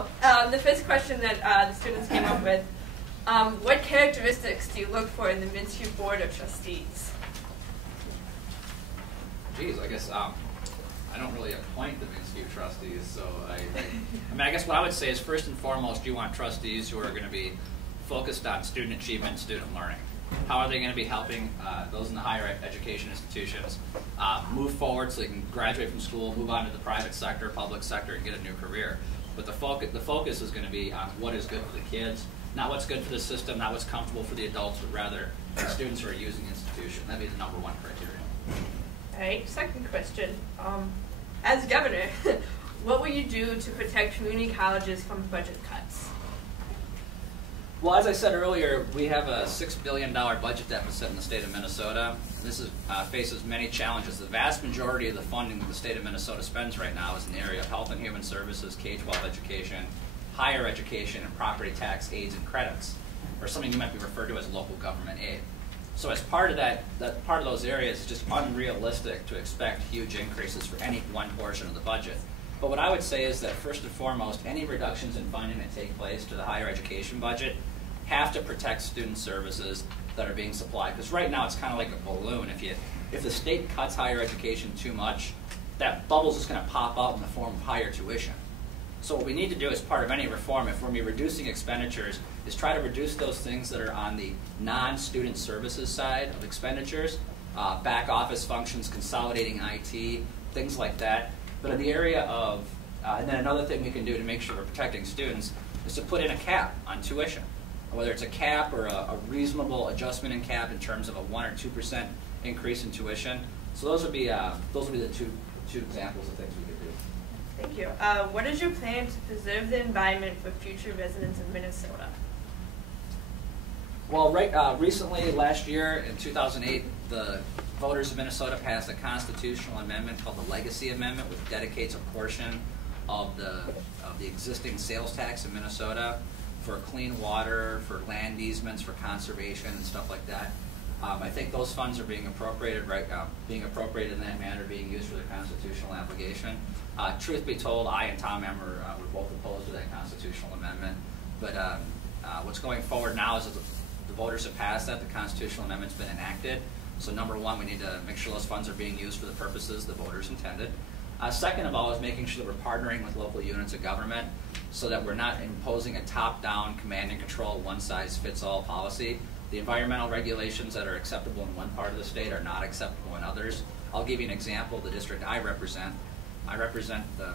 So the first question that the students came up with, what characteristics do you look for in the MCTC Board of Trustees? Geez, I guess I don't really appoint the MCTC trustees, so I mean, I guess what I would say is first and foremost, you want trustees who are going to be focused on student achievement and student learning. How are they going to be helping those in the higher education institutions move forward so they can graduate from school, move on to the private sector, public sector, and get a new career? But the focus is going to be on what is good for the kids, not what's good for the system, not what's comfortable for the adults, but rather the students who are using the institution. That'd be the #1 criteria. All right, second question. As governor, what will you do to protect community colleges from budget cuts? Well, as I said earlier, we have a $6 billion budget deficit in the state of Minnesota. This faces many challenges. The vast majority of the funding that the state of Minnesota spends right now is in the area of health and human services, K-12 education, higher education, and property tax aids and credits, or something you might be referred to as local government aid. So as part of that part of those areas, it's just unrealistic to expect huge increases for any one portion of the budget. But what I would say is that first and foremost, any reductions in funding that take place to the higher education budget have to protect student services that are being supplied. Because right now it's kind of like a balloon. If the state cuts higher education too much, that bubble's just going to pop out in the form of higher tuition. So what we need to do as part of any reform, if we're going to be reducing expenditures, is try to reduce those things that are on the non-student services side of expenditures, back office functions, consolidating IT, things like that. But in the area of, and then another thing we can do to make sure we're protecting students is to put in a cap on tuition. Whether it's a cap or a reasonable adjustment in cap in terms of a 1 or 2% increase in tuition. So those would be the two examples of things we could do. Thank you. What is your plan to preserve the environment for future residents of Minnesota? Well, recently, last year in 2008, the voters of Minnesota passed a constitutional amendment called the Legacy Amendment, which dedicates a portion of the existing sales tax in Minnesota for clean water, for land easements, for conservation and stuff like that. I think those funds are being appropriated in that manner, being used for the constitutional application. Truth be told, I and Tom Emmer were both opposed to that constitutional amendment. But what's going forward now is that the voters have passed that. The constitutional amendment's been enacted. So #1, we need to make sure those funds are being used for the purposes the voters intended. Second of all is making sure that we're partnering with local units of government so that we're not imposing a top-down command and control, one-size-fits-all policy. The environmental regulations that are acceptable in one part of the state are not acceptable in others. I'll give you an example. The district I represent the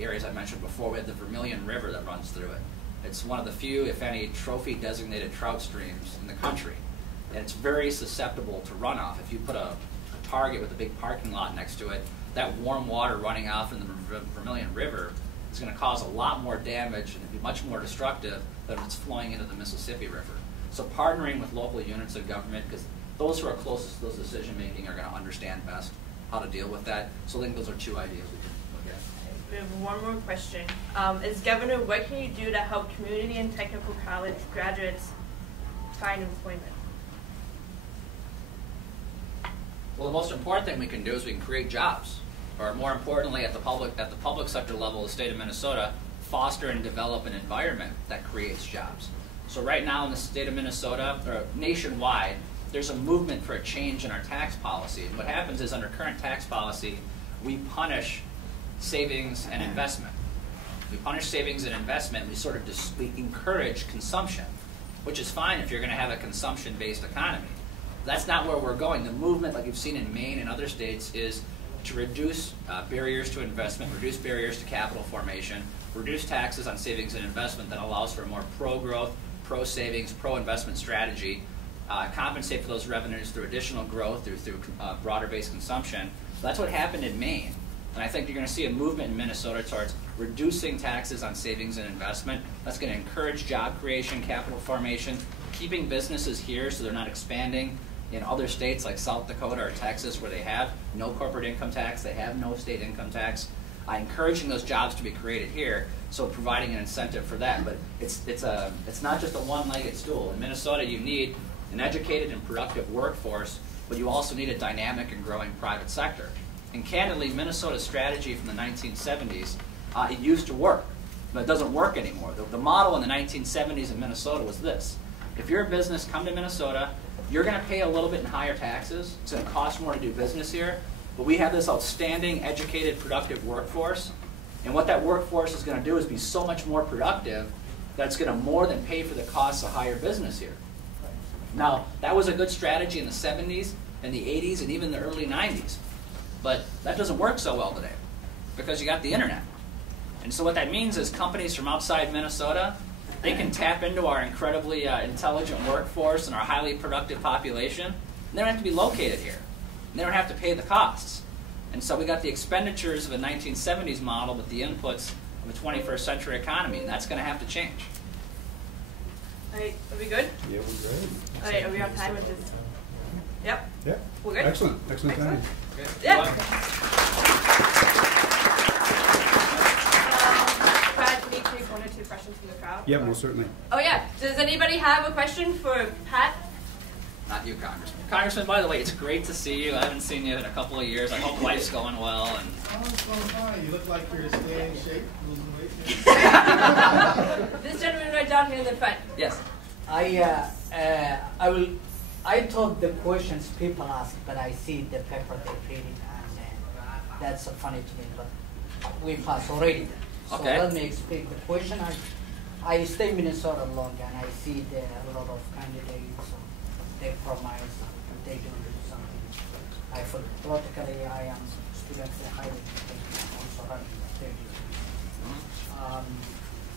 areas I mentioned before. We have the Vermilion River that runs through it. It's one of the few, if any, trophy-designated trout streams in the country. And it's very susceptible to runoff. If you put a target with a big parking lot next to it, that warm water running out from the Vermilion River is going to cause a lot more damage and be much more destructive than if it's flowing into the Mississippi River. So partnering with local units of government, because those who are closest to those decision-making are going to understand best how to deal with that. So I think those are two ideas we can look at. We have one more question. As governor, what can you do to help community and technical college graduates find employment? Well, the most important thing we can do is we can create jobs, or more importantly, at the public sector level of the state of Minnesota, foster and develop an environment that creates jobs. So right now in the state of Minnesota, or nationwide, there's a movement for a change in our tax policy. And what happens is under current tax policy, we punish savings and investment. We punish savings and investment. We encourage consumption, which is fine if you're going to have a consumption-based economy. That's not where we're going. The movement, like you've seen in Maine and other states, is to reduce barriers to investment, reduce barriers to capital formation, reduce taxes on savings and investment that allows for a more pro-growth, pro-savings, pro-investment strategy, compensate for those revenues through additional growth, through broader-based consumption. That's what happened in Maine. And I think you're going to see a movement in Minnesota towards reducing taxes on savings and investment. That's going to encourage job creation, capital formation, keeping businesses here so they're not expanding in other states like South Dakota or Texas where they have no corporate income tax, they have no state income tax, encouraging those jobs to be created here, so providing an incentive for that. But it's not just a one-legged stool. In Minnesota, you need an educated and productive workforce, but you also need a dynamic and growing private sector. And candidly, Minnesota's strategy from the 1970s, it used to work. but it doesn't work anymore. The model in the 1970s in Minnesota was this. If you're a business, come to Minnesota, you're going to pay a little bit in higher taxes. It's going to cost more to do business here. But we have this outstanding, educated, productive workforce. And what that workforce is going to do is be so much more productive that it's going to more than pay for the costs of higher business here. Now, that was a good strategy in the 70s and the 80s and even the early 90s. But that doesn't work so well today because you got the internet. And so what that means is companies from outside Minnesota, they can tap into our incredibly intelligent workforce and our highly productive population. And they don't have to be located here. And they don't have to pay the costs. And so we got the expenditures of a 1970s model with the inputs of a 21st century economy, and that's going to have to change. All right, are we good? Yeah, we're good. All right, are we on time with this? Yep. Yeah. We're good? Excellent. Excellent time. Okay. Yeah. Brad, can you take 1 or 2 questions from the crowd? Yeah, most certainly. Oh, yeah. Does anybody have a question for Pat? Not you, Congressman. Congressman, by the way, it's great to see you. I haven't seen you in a couple of years. I hope life's going well. And Oh, it's going fine. You look like you're staying in shape, losing weight. This gentleman right down here in the front. yes. I thought the questions people ask, but I see the paper they read it, and that's funny to me. But we passed already. So Okay. let me explain the question. I stay in Minnesota long, and I see there a lot of candidates. They promise, they don't do something. I feel politically, I am student for higher education, also running the 30 years.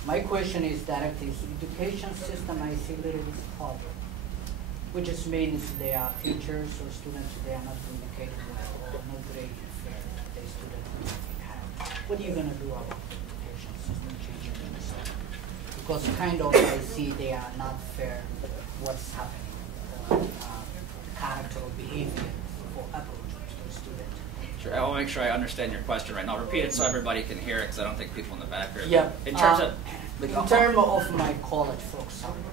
My question is directly, education system, I see a little bit problem, which just means they are teachers or students, they are not communicating well, or not great fair, the students have. What are you going to do about the education system changing in Minnesota? Because kind of I see they are not fair what's happening, character or behavior for approach to the student. Sure. I want to make sure I understand your question right now. Repeat it so everybody can hear it, because I don't think people in the back hear it. Yeah. In terms of my college, for example,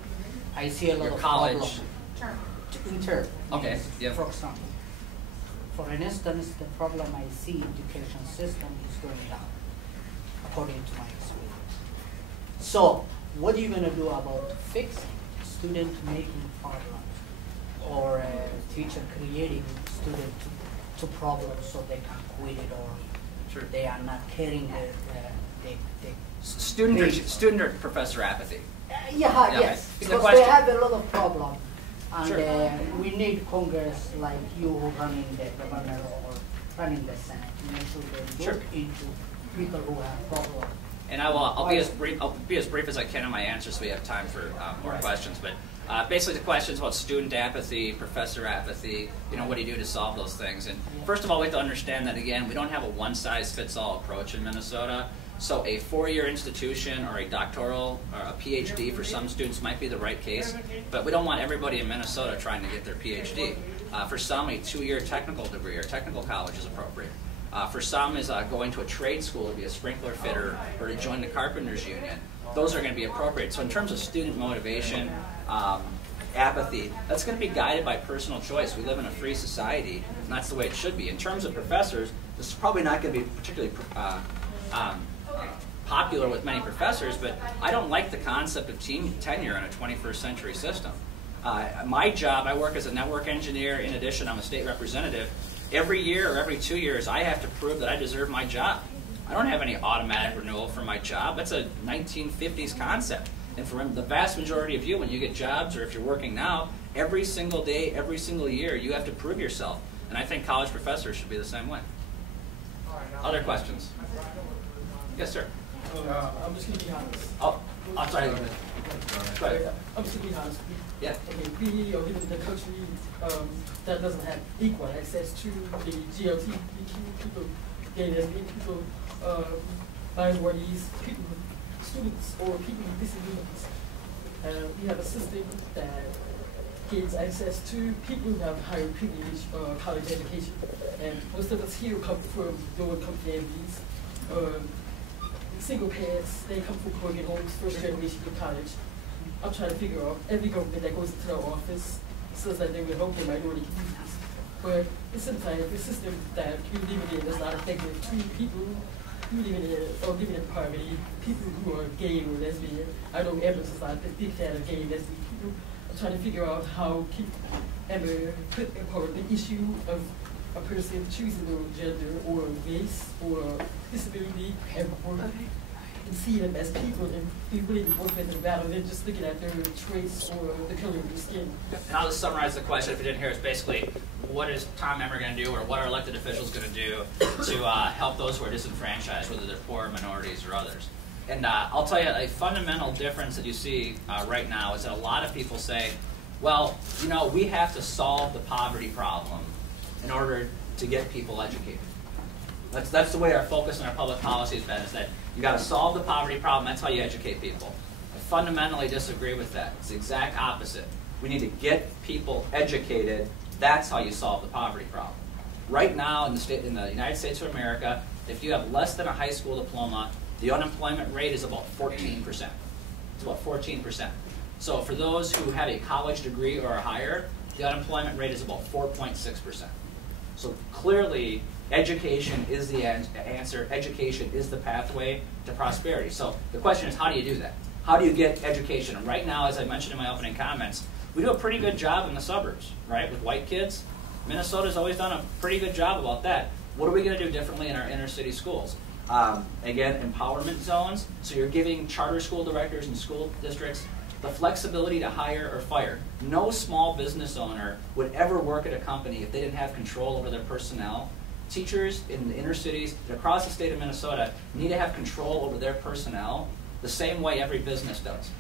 I see a lot Your of college. Intern. Okay. Yep. For example, for instance, the problem I see education system is going down, according to my experience. So, what are you going to do about fixing student making problems, or a teacher creating student to problems so they can quit it, or Sure. they are not caring the Student or professor apathy. Yeah, Yeah, yes, okay. So the because question- they have a lot of problem, and Sure. We need Congress like you running the governor or running the Senate to make sure they Sure. look into people who have problem. And I'll be as brief as I can in my answers, so we have time for more questions. But basically, the question is about student apathy, professor apathy. What do you do to solve those things? And first of all, we have to understand that again, we don't have a one-size-fits-all approach in Minnesota. So a 4-year institution or a doctoral or a PhD for some students might be the right case, but we don't want everybody in Minnesota trying to get their PhD. For some, a 2-year technical degree or technical college is appropriate. For some is going to a trade school to be a sprinkler fitter or to join the carpenters union. Those are going to be appropriate. So in terms of student motivation, apathy, that's going to be guided by personal choice. We live in a free society, and that's the way it should be. In terms of professors, this is probably not going to be particularly popular with many professors, but I don't like the concept of tenure in a 21st century system. My job, I work as a network engineer. In addition, I'm a state representative. Every year or every 2 years, I have to prove that I deserve my job. I don't have any automatic renewal for my job. That's a 1950s concept. And for the vast majority of you, when you get jobs or if you're working now, every single day, every single year, you have to prove yourself. And I think college professors should be the same way. Other questions? Yes, sir. I'm just going to be honest. Oh, I'm sorry. Go ahead. I'm just going to be honest. Yeah. Okay, we are living in a country that doesn't have equal access to the GLT people, gay, lesbian people, minorities, people, students, or people with disabilities. We have a system that gives access to people who have higher privilege college education. And most of us here come from low-income families, single parents. They come from broken homes, first generation of college. I'm trying to figure out, every government that goes into their office says that they will help their minority communities. But at the same time, the system that we live in is not effective to people living in poverty, people who are gay or lesbian. I know Emmer's is not a big fan of gay and lesbian people. I'm trying to figure out how can Emmer put forward the issue of a person choosing their own gender or race or disability and work and see them as people and be willing to work with them rather than just looking at their traits or the color of their skin. And I'll just summarize the question if you didn't hear. It's basically, what is Tom Emmer going to do or what are elected officials going to do to help those who are disenfranchised, whether they're poor, minorities, or others? And I'll tell you, a fundamental difference that you see right now is that a lot of people say, well, you know, we have to solve the poverty problem in order to get people educated. That's the way our focus on our public policy has been, is that you got to solve the poverty problem, that's how you educate people. I fundamentally disagree with that. It's the exact opposite. We need to get people educated, that's how you solve the poverty problem. Right now in the United States of America, if you have less than a high school diploma, the unemployment rate is about 14%. It's about 14%. So for those who have a college degree or higher, the unemployment rate is about 4.6%. So clearly, education is the answer. Education is the pathway to prosperity. So the question is, how do you do that? How do you get education? And right now, as I mentioned in my opening comments, we do a pretty good job in the suburbs, right, with white kids. Minnesota's always done a pretty good job about that. What are we going to do differently in our inner city schools? Again, empowerment zones. So you're giving charter school directors and school districts the flexibility to hire or fire. No small business owner would ever work at a company if they didn't have control over their personnel. Teachers in the inner cities across the state of Minnesota need to have control over their personnel the same way every business does.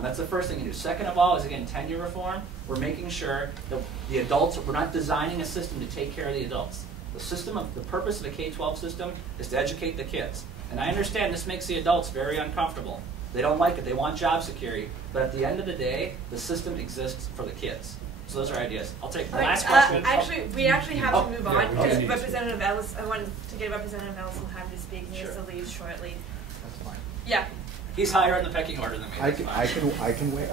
That's the first thing you do. Second of all is, again, tenure reform. We're making sure that the adults, we're not designing a system to take care of the adults. The purpose of the K-12 system is to educate the kids. And I understand this makes the adults very uncomfortable. They don't like it. They want job security. But at the end of the day, the system exists for the kids. So those are ideas. I'll take the last question. Actually, we actually have to move on because okay. Representative Ellis, I want to give Representative Ellis some time to speak. He has to leave shortly. That's fine. Yeah. He's higher in the pecking order than me. I can wait.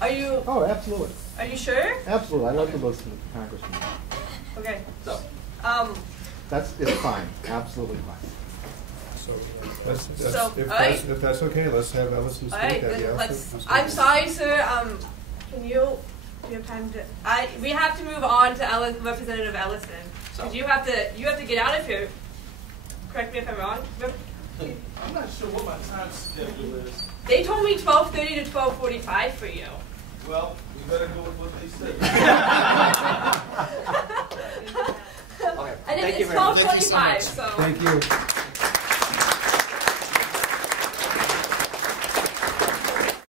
Are you? Oh, absolutely. Are you sure? Absolutely. I love to listen to Congressman. Okay. So. It's fine. Absolutely fine. So, if that's okay, let's have Ellison speak. All right, then I'm sorry, sir. Do you have time to? We have to move on to Representative Ellison. Because you have to get out of here. Correct me if I'm wrong. I'm not sure what my time schedule is. They told me 12:30 to 12:45 for you. Well, we better go with what they say. Okay. And Thank you it's very much. 12:25. So. Thank you.